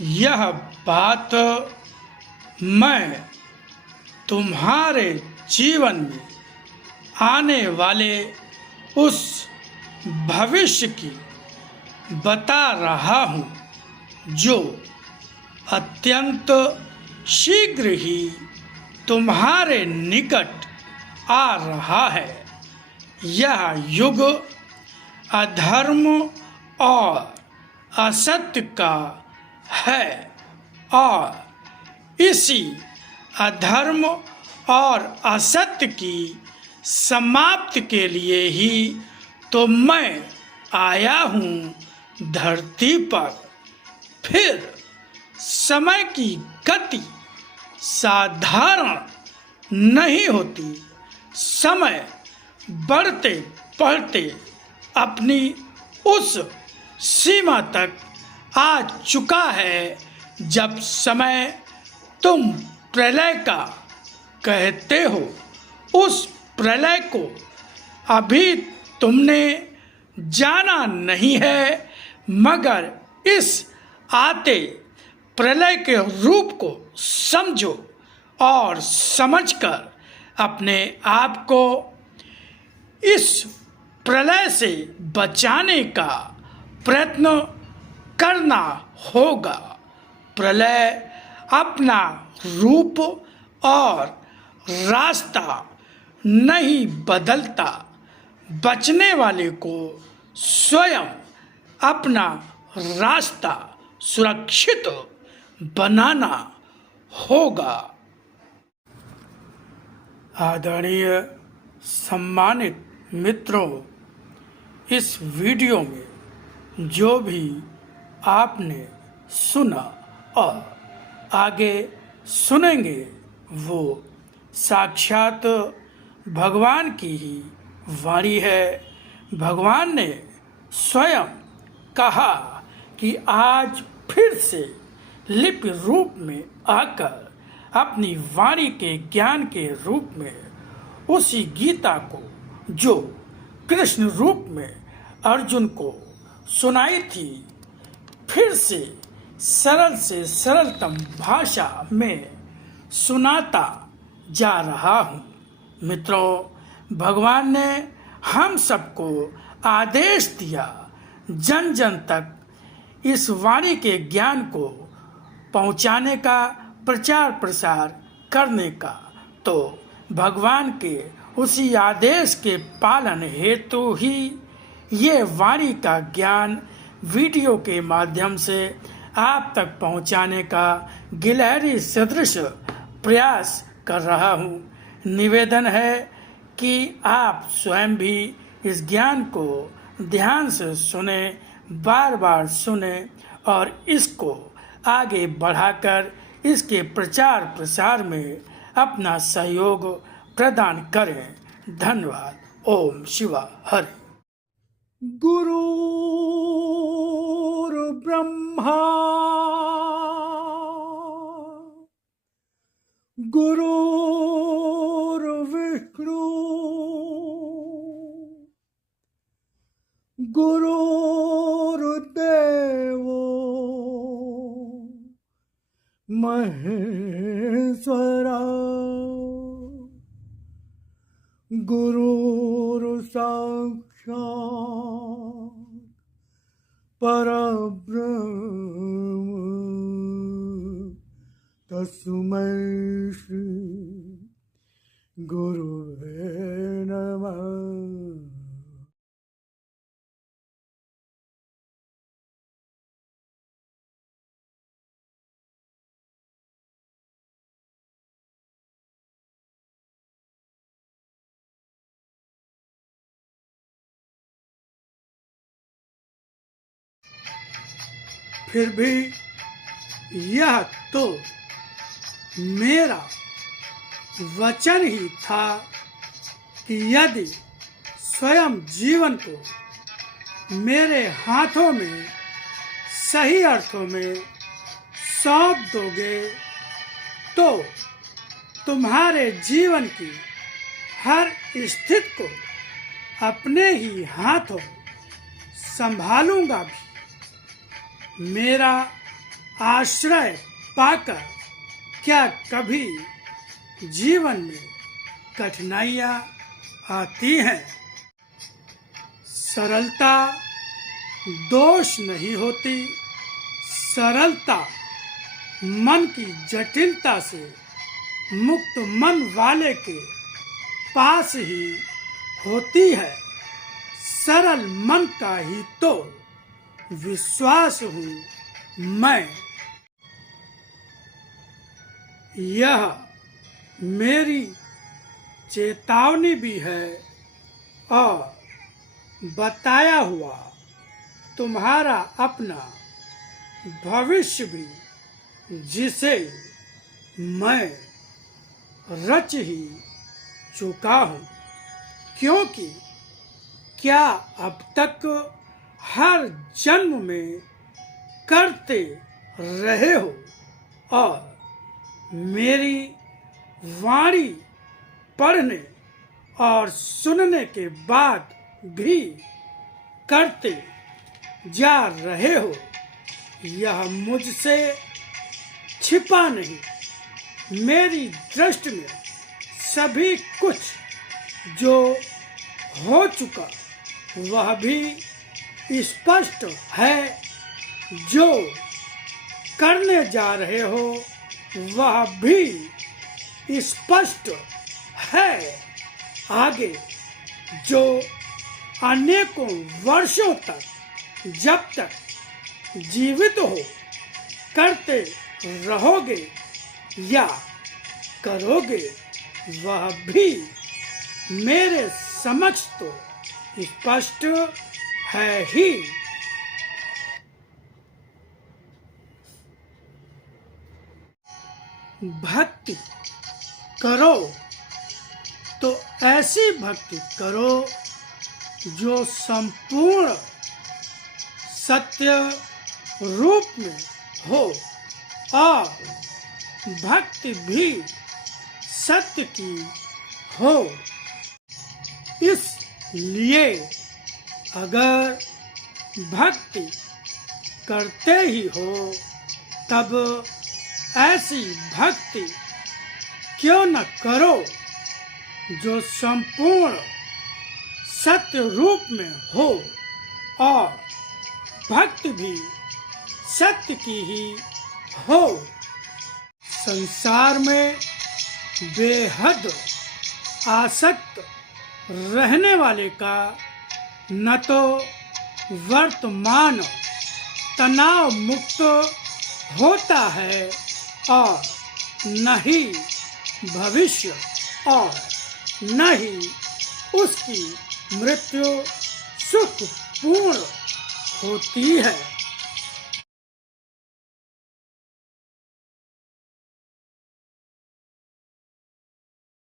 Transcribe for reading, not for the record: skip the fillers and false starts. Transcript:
यह बात मैं तुम्हारे जीवन में आने वाले उस भविष्य की बता रहा हूँ जो अत्यंत शीघ्र ही तुम्हारे निकट आ रहा है। यह युग अधर्म और असत्य का है और इसी अधर्म और असत्य की समाप्ति के लिए ही तो मैं आया हूँ धरती पर। फिर समय की गति साधारण नहीं होती। समय बढ़ते बढ़ते अपनी उस सीमा तक आ चुका है जब समय तुम प्रलय का कहते हो। उस प्रलय को अभी तुमने जाना नहीं है, मगर इस आते प्रलय के रूप को समझो और समझकर अपने आप को इस प्रलय से बचाने का प्रयत्न करना होगा। प्रलय अपना रूप और रास्ता नहीं बदलता। बचने वाले को स्वयं अपना रास्ता सुरक्षित बनाना होगा। आदरणीय सम्मानित मित्रों, इस वीडियो में जो भी आपने सुना और आगे सुनेंगे वो साक्षात भगवान की ही वाणी है। भगवान ने स्वयं कहा कि आज फिर से लिपि रूप में आकर अपनी वाणी के ज्ञान के रूप में उसी गीता को जो कृष्ण रूप में अर्जुन को सुनाई थी, फिर से सरलतम भाषा में सुनाता जा रहा हूँ। मित्रों, भगवान ने हम सबको आदेश दिया जन जन तक इस वाणी के ज्ञान को पहुँचाने का, प्रचार प्रसार करने का। तो भगवान के उसी आदेश के पालन हेतु ही ये वाणी का ज्ञान वीडियो के माध्यम से आप तक पहुंचाने का गिलहरी सदृश प्रयास कर रहा हूं। निवेदन है कि आप स्वयं भी इस ज्ञान को ध्यान से सुने, बार बार सुने और इसको आगे बढ़ाकर इसके प्रचार प्रसार में अपना सहयोग प्रदान करें। धन्यवाद। ओम शिवा हरि। गुरुर्ब्रह्मा गुरुर्विष्णु गुरुर्देवो महेश्वरा गुरुर्साक्षात् परब्रह्म तस्मै श्री गुरुवे नमः। फिर भी यह तो मेरा वचन ही था कि यदि स्वयं जीवन को मेरे हाथों में सही अर्थों में सौंप दोगे तो तुम्हारे जीवन की हर स्थिति को अपने ही हाथों संभालूंगा भी। मेरा आश्रय पाकर क्या कभी जीवन में कठिनाइयाँ आती हैं? सरलता दोष नहीं होती, सरलता मन की जटिलता से मुक्त मन वाले के पास ही होती है। सरल मन का ही तो विश्वास हूँ मैं। यह मेरी चेतावनी भी है और बताया हुआ तुम्हारा अपना भविष्य भी, जिसे मैं रच ही चुका हूँ। क्योंकि क्या अब तक हर जन्म में करते रहे हो और मेरी वाणी पढ़ने और सुनने के बाद भी करते जा रहे हो। यह मुझसे छिपा नहीं। मेरी दृष्टि में सभी कुछ जो हो चुका वह भी स्पष्ट है, जो करने जा रहे हो वह भी स्पष्ट है। आगे जो अनेकों वर्षों तक जब तक जीवित हो करते रहोगे या करोगे वह भी मेरे समक्ष तो स्पष्ट है ही। भक्ति करो तो ऐसी भक्ति करो जो संपूर्ण सत्य रूप में हो और भक्ति भी सत्य की हो। इसलिए अगर भक्ति करते ही हो तब ऐसी भक्ति क्यों न करो जो संपूर्ण सत्य रूप में हो और भक्ति भी सत्य की ही हो। संसार में बेहद आसक्त रहने वाले का न तो वर्तमान तनाव मुक्त होता है और न ही भविष्य और न ही उसकी मृत्यु सुखपूर्ण होती है।